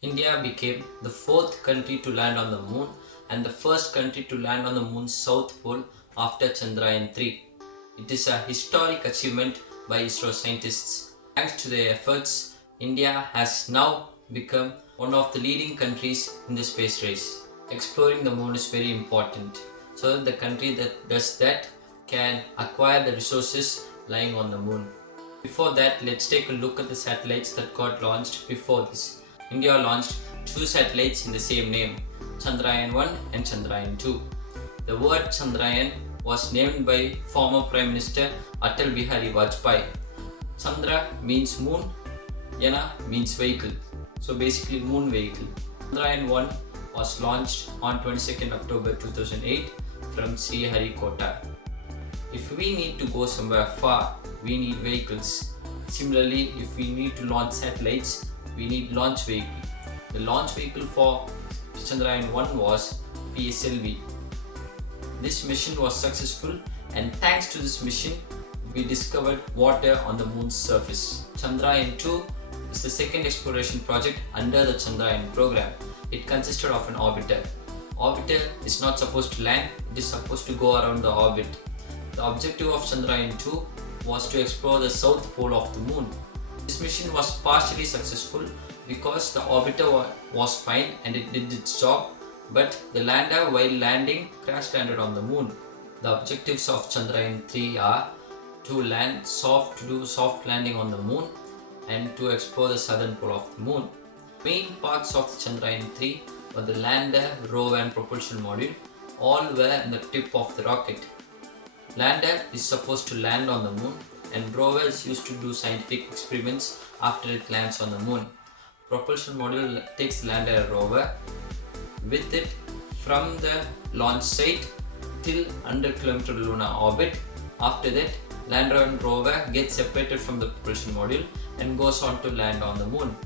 India became the fourth country to land on the moon and the first country to land on the moon's south pole after Chandrayaan 3. It is a historic achievement by ISRO scientists. Thanks to their efforts, India has now become one of the leading countries in the space race. Exploring the moon is very important, so that the country that does that can acquire the resources lying on the moon. Before that, let's take a look at the satellites that got launched before this. India launched two satellites in the same name, Chandrayaan 1 and Chandrayaan 2. The word Chandrayaan was named by former Prime Minister Atal Bihari Vajpayee. Chandra means moon, Yana means vehicle. So basically moon vehicle. Chandrayaan 1 was launched on 22nd October 2008 from Sriharikota. If we need to go somewhere far, we need vehicles. Similarly, if we need to launch satellites, we need launch vehicle. The launch vehicle for Chandrayaan 1 was PSLV. This mission was successful, and thanks to this mission, we discovered water on the moon's surface. Chandrayaan 2 is the second exploration project under the Chandrayaan program. It consisted of an orbiter. Orbiter is not supposed to land, it is supposed to go around the orbit. The objective of Chandrayaan 2 was to explore the south pole of the moon. This mission was partially successful because the orbiter was fine and it did its job, but the lander while landing crash landed on the moon. The objectives of Chandrayaan 3 are to do soft landing on the moon and to explore the southern pole of the moon. Main parts of Chandrayaan 3 were the lander, rover and propulsion module. All were in the tip of the rocket. Lander is supposed to land on the moon and rover is used to do scientific experiments after it lands on the moon. Propulsion module takes lander and rover with it from the launch site till 100 km lunar orbit. After that, lander and rover get separated from the propulsion module and goes on to land on the moon.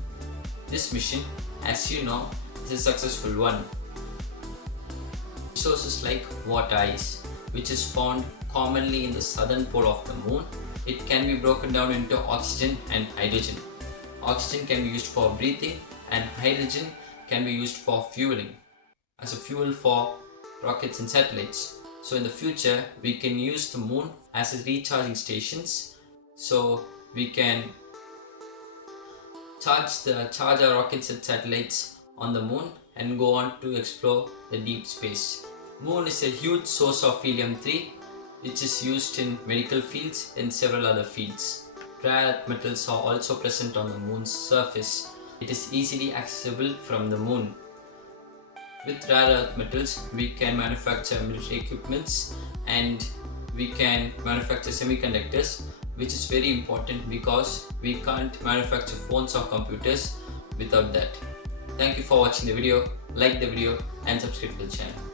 This mission, as you know, is a successful one. Resources like water ice, which is found commonly in the southern pole of the moon, it can be broken down into oxygen and hydrogen. Oxygen can be used for breathing and hydrogen can be used for fueling, as a fuel for rockets and satellites. So in the future, we can use the moon as a recharging stations, so we can charge our rockets and satellites on the moon and go on to explore the deep space. Moon is a huge source of helium-3, which is used in medical fields and several other fields. Rare earth metals are also present on the moon's surface. It is easily accessible from the moon. With rare earth metals, we can manufacture military equipments and we can manufacture semiconductors, which is very important because we can't manufacture phones or computers without that. Thank you for watching the video. Like the video and subscribe to the channel.